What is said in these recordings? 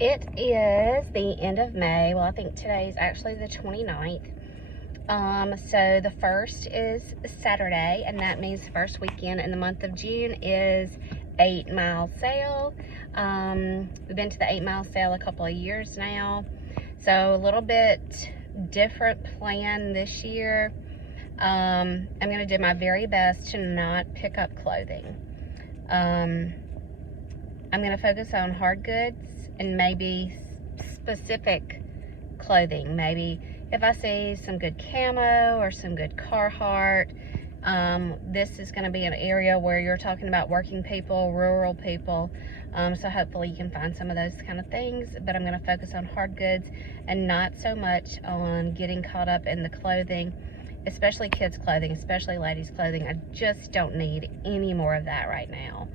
It is the end of May. Well, I think today is actually the 29th. So the 1st is Saturday, and that means the first weekend in the month of June is 8 Mile Sale. We've been to the 8 Mile Sale a couple of years now. So a little bit different plan this year. I'm going to do my very best to not pick up clothing. I'm going to focus on hard goods and maybe specific clothing. Maybe if I see some good camo or some good Carhartt. This is going to be an area where you're talking about working people, rural people. So hopefully you can find some of those kind of things. But I'm going to focus on hard goods and not so much on getting caught up in the clothing, especially kids clothing, especially ladies clothing. I just don't need any more of that right now.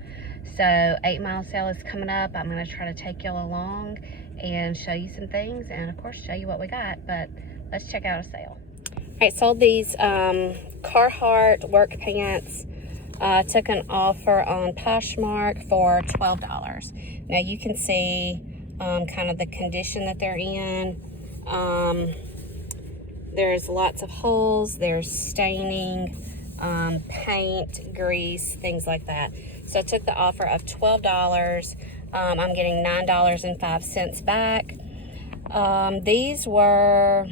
So 8 Mile Sale is coming up. I'm going to try to take y'all along and show you some things, and of course show you what we got. But let's check out a sale. All right, sold these Carhartt work pants. Took an offer on Poshmark for $12. Now you can see kind of the condition that they're in. There's lots of holes, there's staining, paint, grease, things like that. So I took the offer of $12. I'm getting $9.05 back. These were,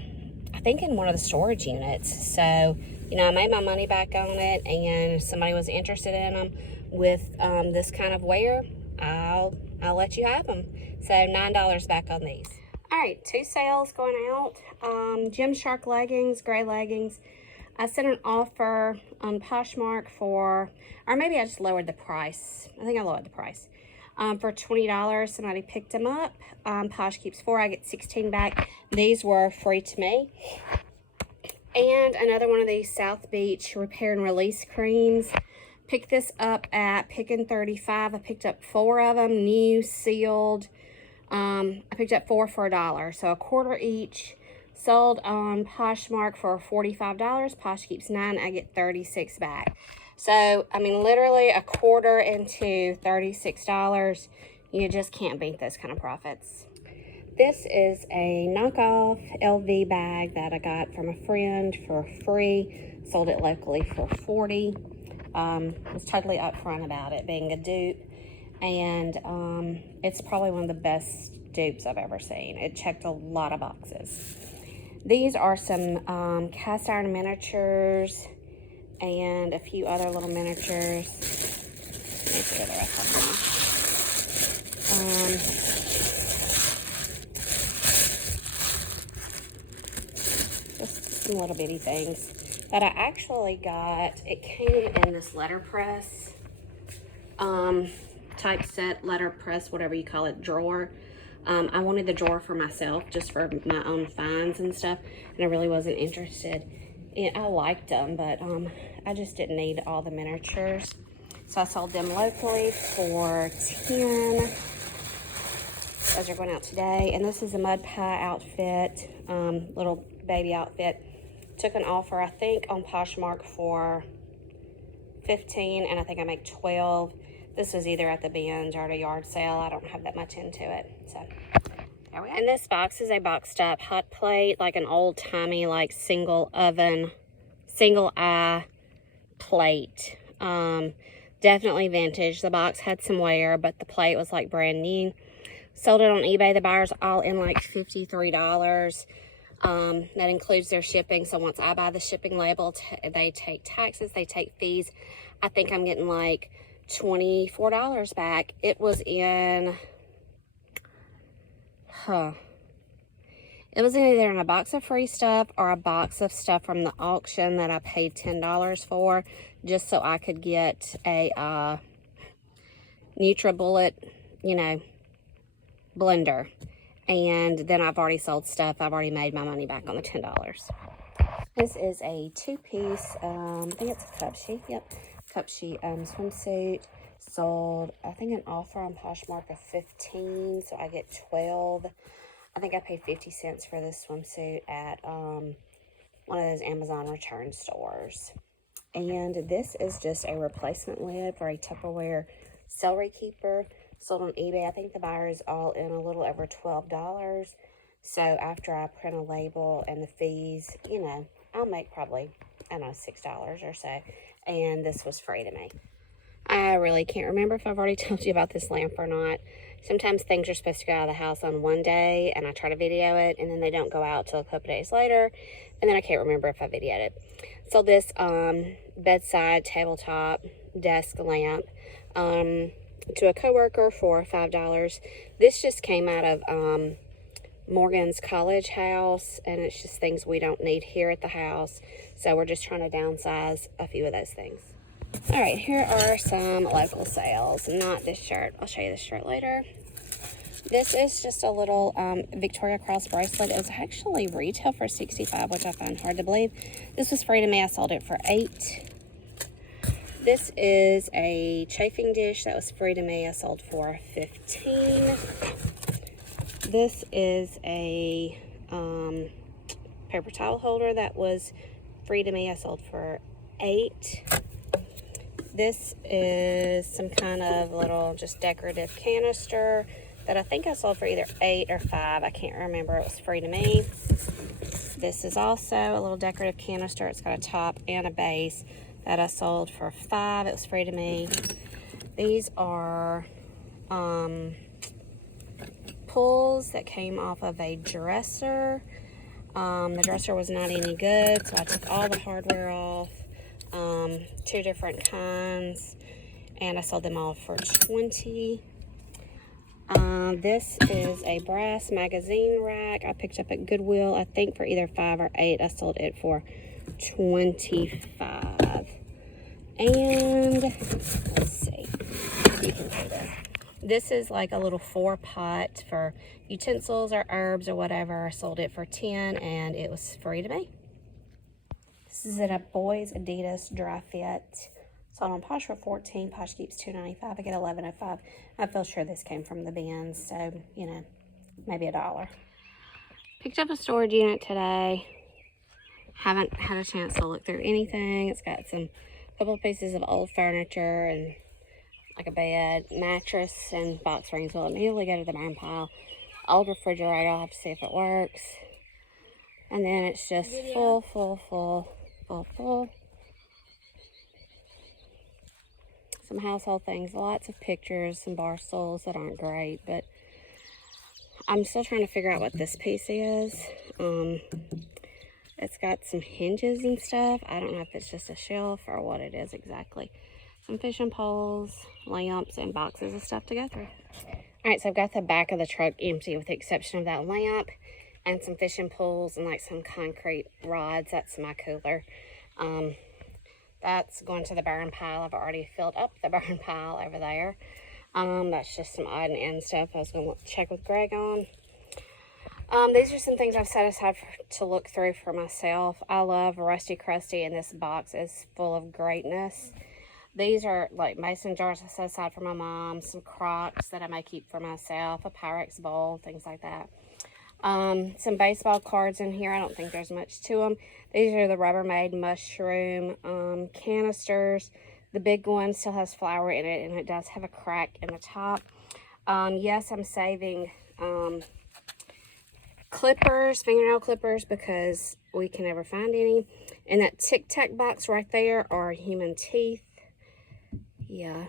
I think, in one of the storage units. So, you know, I made my money back on it, and if somebody was interested in them with this kind of wear, I'll let you have them. So $9 back on these. All right, 2 sales going out. Gymshark leggings, gray leggings. I sent an offer on Poshmark for, or maybe I just lowered the price. I think I lowered the price. For $20. Somebody picked them up. Posh keeps 4, I get 16 back. These were free to me. And another one of these South Beach repair and release creams. Picked this up at Pickin' 35. I picked up 4 of them, new, sealed. I picked up 4 for $1, so a quarter each. Sold on Poshmark for $45. Posh keeps 9, I get 36 back. So, I mean, literally a quarter into $36. You just can't beat those kind of profits. This is a knockoff LV bag that I got from a friend for free. Sold it locally for $40. Was totally upfront about it being a dupe. And it's probably one of the best dupes I've ever seen. It checked a lot of boxes. These are some cast iron miniatures and a few other little miniatures. Let me see the rest of them. Just some little bitty things that I actually got. It came in this letterpress typeset, letterpress, whatever you call it, drawer. I wanted the drawer for myself, just for my own finds and stuff, and I really wasn't interested. I liked them, but I just didn't need all the miniatures. So I sold them locally for $10. Those are going out today. And this is a mud pie outfit, little baby outfit. Took an offer, I think, on Poshmark for $15, and I think I make $12. This was either at the bins or at a yard sale. I don't have that much into it. So there we go. And this box is a boxed up hot plate, like an old timey, like single oven, single eye plate. Definitely vintage. The box had some wear, but the plate was like brand new. Sold it on eBay. The buyers all in like $53. That includes their shipping. So once I buy the shipping label, they take taxes, they take fees. I think I'm getting like $24 back. It was in, it was either in a box of free stuff or a box of stuff from the auction that I paid $10 for, just so I could get a NutriBullet, you know, blender. And then I've already sold stuff. I've already made my money back on the $10. This is a 2-piece, I think it's a cup sheet. Yep, cup sheet swimsuit. Sold, I think, an offer on Poshmark of $15, so I get $12. I think I paid 50 cents for this swimsuit at one of those Amazon return stores. And this is just a replacement lid for a Tupperware celery keeper. sold on eBay. I think the buyer is all in a little over $12. So after I print a label and the fees, you know, I'll make probably, I don't know, $6 or so. And this was free to me. I really can't remember if I've already told you about this lamp or not. Sometimes things are supposed to go out of the house on one day, and I try to video it, and then they don't go out till a couple days later, and then I can't remember if I videoed it. So this bedside tabletop desk lamp to a coworker for $5. This just came out of Morgan's college house, and it's just things we don't need here at the house, so we're just trying to downsize a few of those things. All right, here are some local sales. Not this shirt. I'll show you this shirt later. This is just a little Victoria Cross bracelet. It was actually retail for $65, which I find hard to believe. This was free to me. I sold it for $8. This is a chafing dish that was free to me. I sold for $15. This is a paper towel holder that was free to me. I sold for $8. This is some kind of little just decorative canister that I think I sold for either $8 or $5. I can't remember. It was free to me. This is also a little decorative canister. It's got a top and a base that I sold for $5. It was free to me. These are pulls that came off of a dresser. The dresser was not any good, so I took all the hardware off. 2 different kinds, and I sold them all for $20. This is a brass magazine rack I picked up at Goodwill, I think for either $5 or $8. I sold it for $25. And let's see, you can see this. This is like a little 4-pot for utensils or herbs or whatever. I sold it for $10, and it was free to me. This is in a boys Adidas dry fit. Sold on Posh for $14. Posh keeps $2.95. I get $11.05. I feel sure this came from the bins, so, you know, maybe $1. Picked up a storage unit today. Haven't had a chance to look through anything. It's got some couple of pieces of old furniture and like a bed, mattress, and box springs. Will immediately go to the burn pile. Old refrigerator. I'll have to see if it works. And then it's just full. Some household things, lots of pictures, some bar stools that aren't great, but I'm still trying to figure out what this piece is. It's got some hinges and stuff. I don't know if it's just a shelf or what it is exactly. Some fishing poles, lamps, and boxes of stuff to go through. All right, so I've got the back of the truck empty with the exception of that lamp and some fishing poles and like some concrete rods. That's my cooler. That's going to the burn pile. I've already filled up the burn pile over there. That's just some odd and end stuff I was going to check with Greg on. These are some things I've set aside to look through for myself. I love Rusty Crusty, and this box is full of greatness. These are like mason jars I set aside for my mom, some Crocs that I may keep for myself, a Pyrex bowl, things like that. Some baseball cards in here. I don't think there's much to them. These are the Rubbermaid mushroom canisters. The big one still has flour in it, and it does have a crack in the top. Yes, I'm saving clippers, fingernail clippers, because we can never find any. And that Tic Tac box right there are human teeth. Yeah.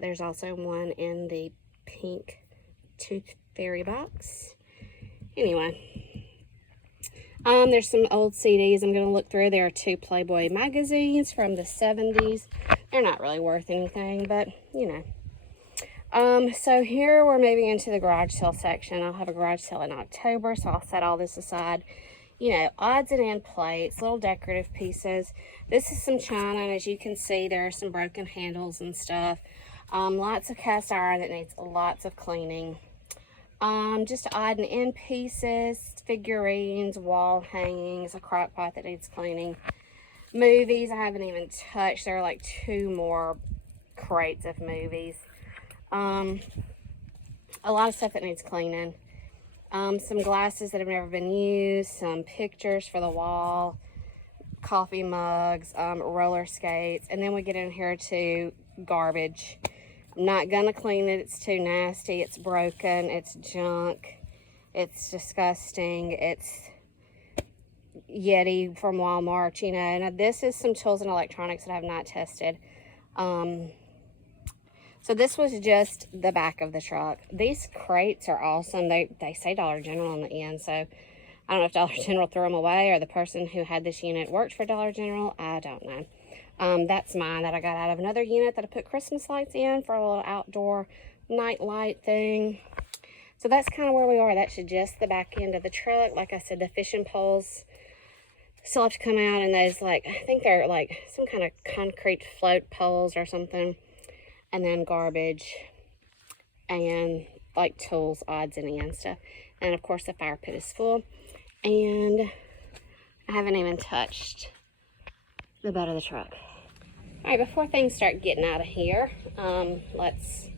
There's also one in the pink tooth fairy box. Anyway, there's some old CDs I'm going to look through. There are 2 Playboy magazines from the 70s. They're not really worth anything, but you know. So here we're moving into the garage sale section. I'll have a garage sale in October, so I'll set all this aside. You know, odds and end plates, little decorative pieces. This is some china, and as you can see, there are some broken handles and stuff. Lots of cast iron that needs lots of cleaning. Just odd and end pieces, figurines, wall hangings, a crock pot that needs cleaning. Movies I haven't even touched. There are like 2 more crates of movies. A lot of stuff that needs cleaning. Some glasses that have never been used, some pictures for the wall, coffee mugs, roller skates, and then we get in here to garbage. I'm not gonna clean it. It's too nasty. It's broken. It's junk. It's disgusting. It's Yeti from Walmart, you know. And this is some tools and electronics that I have not tested. So this was just the back of the truck. These crates are awesome. They say Dollar General on the end, so I don't know if Dollar General threw them away or the person who had this unit worked for Dollar General. I don't know. That's mine that I got out of another unit that I put Christmas lights in for a little outdoor night light thing. So that's kind of where we are. That's just the back end of the truck. Like I said, the fishing poles still have to come out, and those, like, I think they're like some kind of concrete float poles or something. And then garbage and like tools, odds and ends stuff. And of course the fire pit is full. And I haven't even touched the bed of the truck. All right, before things start getting out of here, let's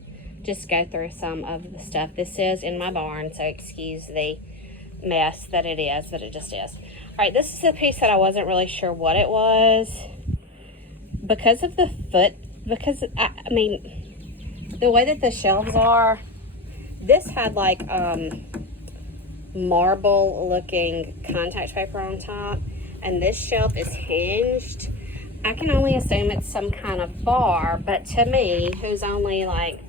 just go through some of the stuff. This is in my barn, so excuse the mess that it is, but it just is. All right, this is a piece that I wasn't really sure what it was. Because of the foot, because I mean, the way that the shelves are, this had like marble looking contact paper on top, and this shelf is hinged. I can only assume it's some kind of bar, but to me, who's only like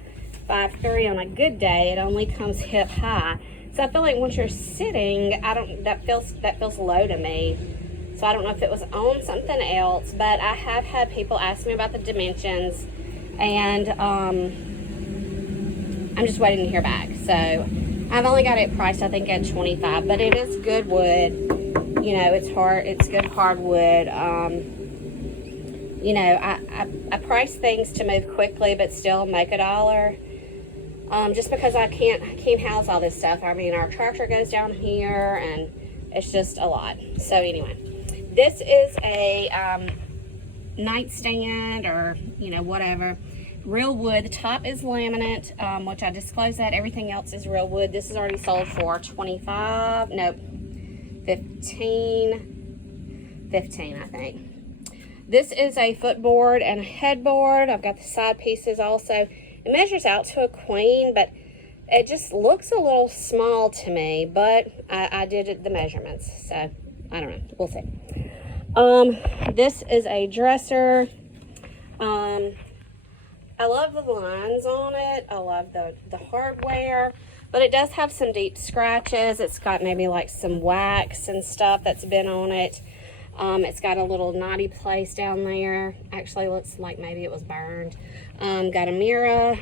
5'3" on a good day, it only comes hip high. So I feel like once you're sitting, that feels low to me. So I don't know if it was on something else, but I have had people ask me about the dimensions, and I'm just waiting to hear back. So I've only got it priced, I think, at $25, but it is good wood. You know, it's good hardwood. You know, I price things to move quickly, but still make $1. Just because I can't house all this stuff. I mean, our tractor goes down here, and it's just a lot. So anyway. This is a nightstand, or, you know, whatever. Real wood. The top is laminate, which I disclosed that. Everything else is real wood. This is already sold for $15, I think. This is a footboard and a headboard. I've got the side pieces also. It measures out to a queen, but it just looks a little small to me, but I did the measurements, so I don't know. We'll see. This is a dresser. I love the lines on it. I love the hardware, but it does have some deep scratches. It's got maybe like some wax and stuff that's been on it. It's got a little knotty place down there. Actually looks like maybe it was burned. Got a mirror.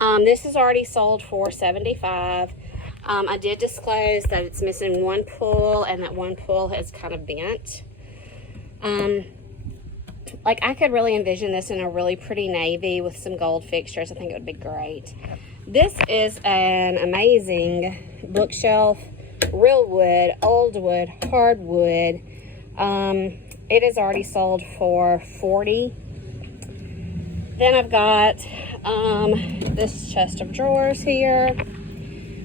This is already sold for $75. I did disclose that it's missing one pull, and that one pull has kind of bent. Like, I could really envision this in a really pretty navy with some gold fixtures. I think it would be great. This is an amazing bookshelf. Real wood, old wood, hardwood. It is already sold for $40. Then I've got this chest of drawers here.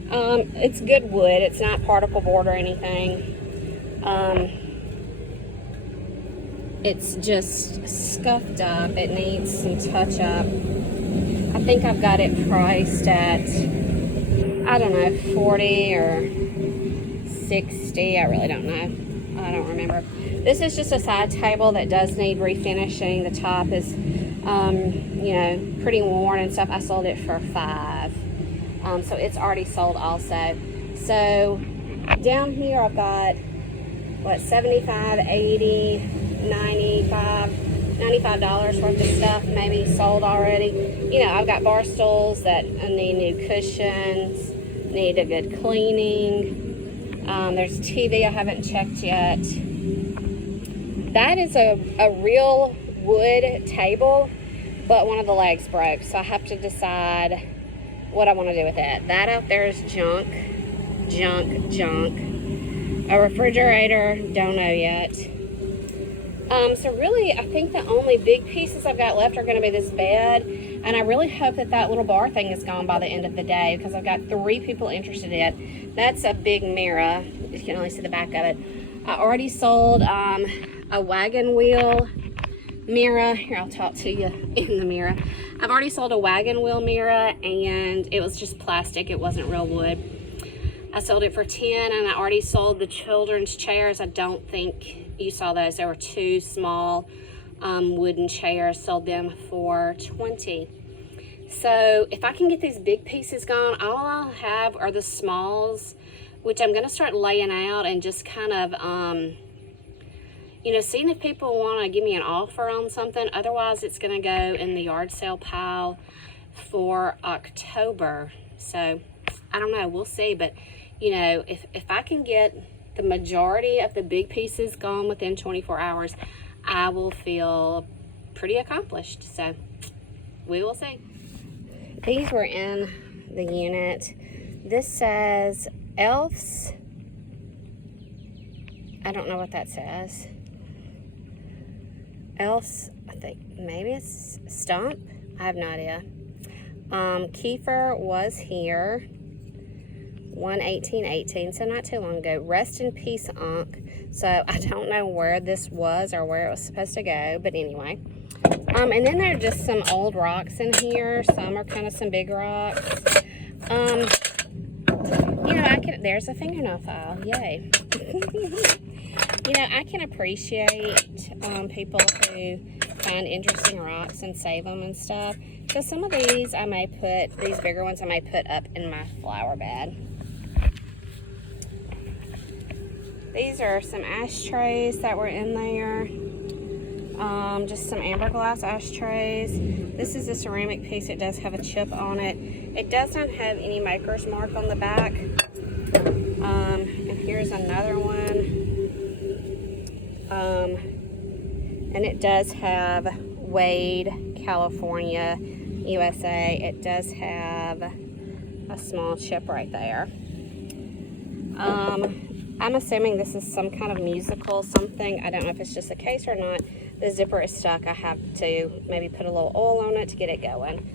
It's good wood. It's not particle board or anything. It's just scuffed up. It needs some touch up. I think I've got it priced at, I don't know, 40 or 60. I really don't know. I don't remember. This is just a side table that does need refinishing. The top is, you know, pretty worn and stuff. I sold it for $5. So it's already sold also. So down here I've got, what, $75, $80, $95 worth of stuff maybe sold already. You know, I've got bar stools that need new cushions, need a good cleaning. There's TV I haven't checked yet. That is a real wood table, but one of the legs broke, so I have to decide what I want to do with it. That out there is junk. A refrigerator, don't know yet. So really, I think the only big pieces I've got left are going to be this bed, and I really hope that that little bar thing is gone by the end of the day, because I've got 3 people interested in it. That's a big mirror. You can only see the back of it. I already sold a wagon wheel mirror. Here, I'll talk to you in the mirror. I've already sold a wagon wheel mirror, and it was just plastic. It wasn't real wood. I sold it for 10, and I already sold the children's chairs. I don't think you saw those. There were 2 small wooden chairs. Sold them for 20. So if I can get these big pieces gone, all I'll have are the smalls, which I'm going to start laying out and just kind of, you know, seeing if people want to give me an offer on something. Otherwise, it's going to go in the yard sale pile for October. So I don't know. We'll see. But, you know, if I can get the majority of the big pieces gone within 24 hours, I will feel pretty accomplished. So we will see. These were in the unit. This says Elf's. I don't know what that says. Elf's, I think maybe it's Stump. I have no idea. Kiefer was here. 1/18/18, so not too long ago. Rest in peace, Unc. So I don't know where this was or where it was supposed to go, but anyway. And then there are just some old rocks in here. Some are kind of some big rocks. You know, there's a fingernail file. Yay. You know, I can appreciate people who find interesting rocks and save them and stuff. So some of these I may put, these bigger ones I may put up in my flower bed. These are some ashtrays that were in there. Just some amber glass ashtrays. This is a ceramic piece. It does have a chip on it. It does not have any maker's mark on the back. And here's another one. And it does have Wade, California, USA. It does have a small chip right there. I'm assuming this is some kind of musical something. I don't know if it's just a case or not. The zipper is stuck. I have to maybe put a little oil on it to get it going.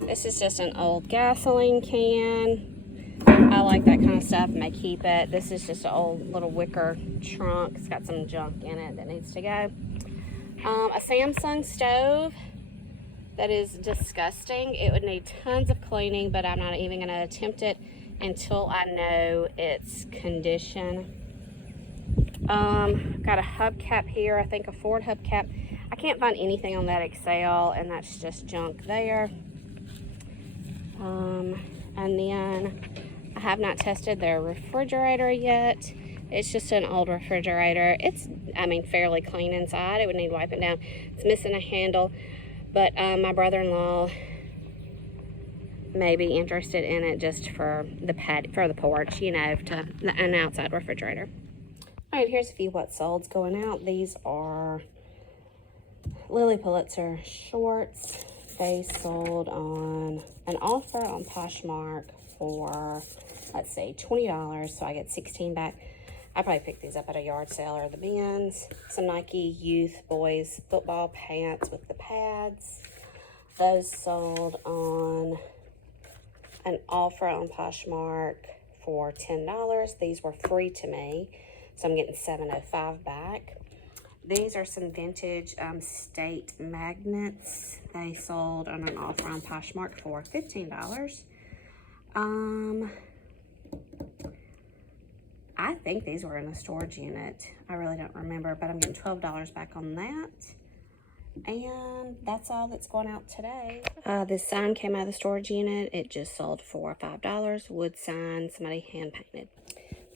This is just an old gasoline can. I like that kind of stuff. I may keep it. This is just an old little wicker trunk. It's got some junk in it that needs to go. A Samsung stove that is disgusting. It would need tons of cleaning, but I'm not even going to attempt it until I know its condition. Got a hubcap here. I think a Ford hubcap. I can't find anything on that Excel, and that's just junk there. And then I have not tested their refrigerator yet. It's just an old refrigerator. It's, I mean, fairly clean inside. It would need wiping down. It's missing a handle, but my brother-in-law may be interested in it just for the porch, you know, to an outside refrigerator. All right, here's a few what sold's going out. These are Lily Pulitzer shorts. They sold on an offer on Poshmark for, let's see, $20, so I get 16 back. I probably picked these up at a yard sale or the bins. Some Nike Youth Boys football pants with the pads. Those sold on an offer on Poshmark for $10. These were free to me, so I'm getting $7.05 back. These are some vintage state magnets. They sold on an offer on Poshmark for $15. I think these were in a storage unit. I really don't remember, but I'm getting $12 back on that. And that's all that's going out today. This sign came out of the storage unit. It just sold for $5. Wood sign, somebody hand painted.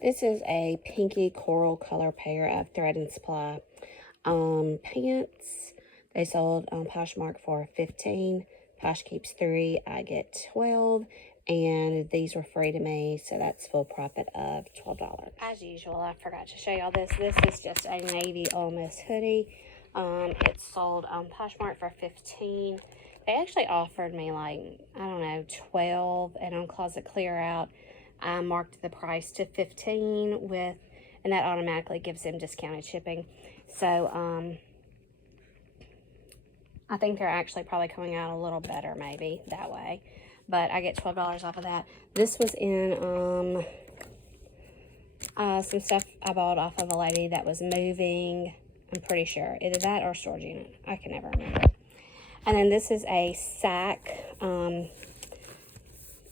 This is a pinky coral color pair of Thread and Supply pants. They sold on Poshmark for $15. Posh keeps 3, I get 12. And these were free to me, so that's full profit of $12. As usual, I forgot to show y'all this. This is just a navy Ole Miss hoodie. It's sold on Poshmark for $15. They actually offered me like, I don't know, 12, and on Closet Clear Out, I marked the price to $15 with, and that automatically gives them discounted shipping. So, I think they're actually probably coming out a little better maybe that way. But I get $12 off of that. This was in some stuff I bought off of a lady that was moving I'm pretty sure. Either that or storage unit. I can never remember. And then this is a sack,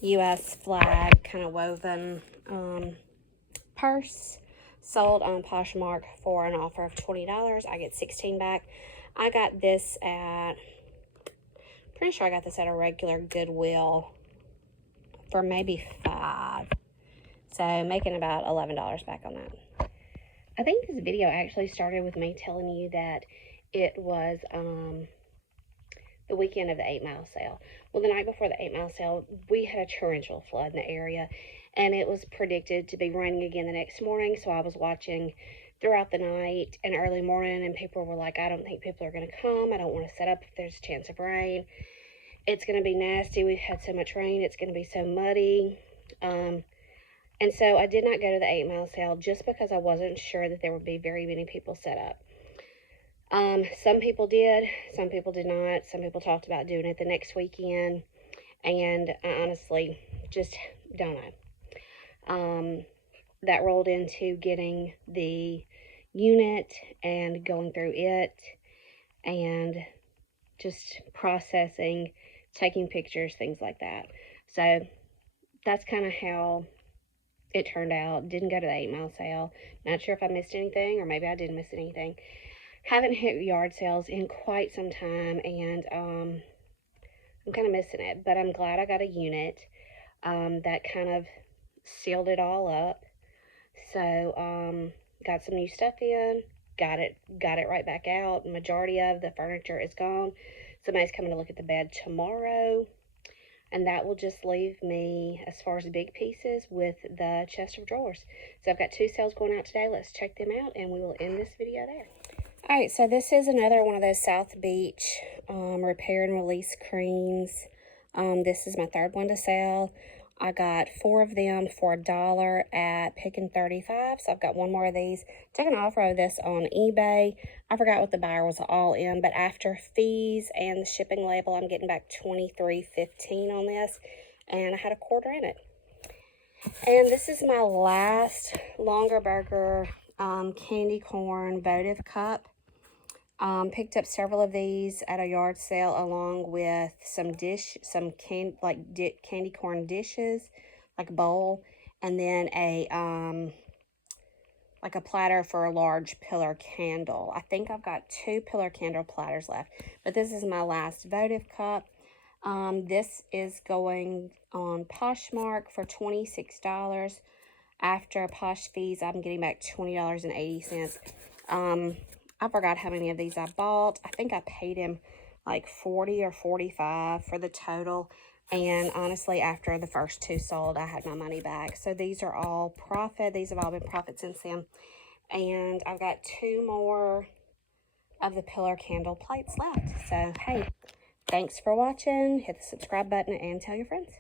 U.S. flag kind of woven purse. Sold on Poshmark for an offer of $20. I get 16 back. I got this at, pretty sure I got this at a regular Goodwill for maybe $5. So making about $11 back on that. I think this video actually started with me telling you that it was the weekend of the 8 Mile sale. Well, the night before the 8 Mile sale, we had a torrential flood in the area, and it was predicted to be raining again the next morning. So I was watching throughout the night and early morning, and people were like, I don't think people are going to come. I don't want to set up if there's a chance of rain. It's going to be nasty. We've had so much rain. It's going to be so muddy. And so I did not go to the 8 Mile sale just because I wasn't sure that there would be very many people set up. Some people did, some people did not. Some people talked about doing it the next weekend, and I honestly just don't know. That rolled into getting the unit and going through it and just processing, taking pictures, things like that. So that's kind of how it turned out. Didn't go to the 8 Mile sale. Not sure if I missed anything, or maybe I didn't miss anything. Haven't hit yard sales in quite some time, and I'm kind of missing it. But I'm glad I got a unit that kind of sealed it all up. So got some new stuff in, got it right back out. The majority of the furniture is gone. Somebody's coming to look at the bed tomorrow, and that will just leave me, as far as the big pieces, with the chest of drawers. So I've got 2 sales going out today. Let's check them out, and we will end this video there. All right, so this is another one of those South Beach repair and release creams. This is my 3rd one to sell. I got 4 of them for $1 at Pickin' 35. So I've got 1 more of these. Took an offer of this on eBay. I forgot what the buyer was all in, but after fees and the shipping label, I'm getting back $23.15 on this, and I had a quarter in it. And this is my last Longer Burger candy corn votive cup. Picked up several of these at a yard sale, along with some candy corn dishes, like a bowl, and then a like a platter for a large pillar candle. I think I've got 2 pillar candle platters left, but this is my last votive cup. This is going on Poshmark for $26. After Posh fees, I'm getting back $20.80. I forgot how many of these I bought. I think I paid him like $40 or $45 for the total. And honestly, after the first 2 sold, I had my money back. So these are all profit. These have all been profit since then. And I've got 2 more of the pillar candle plates left. So, hey, thanks for watching. Hit the subscribe button and tell your friends.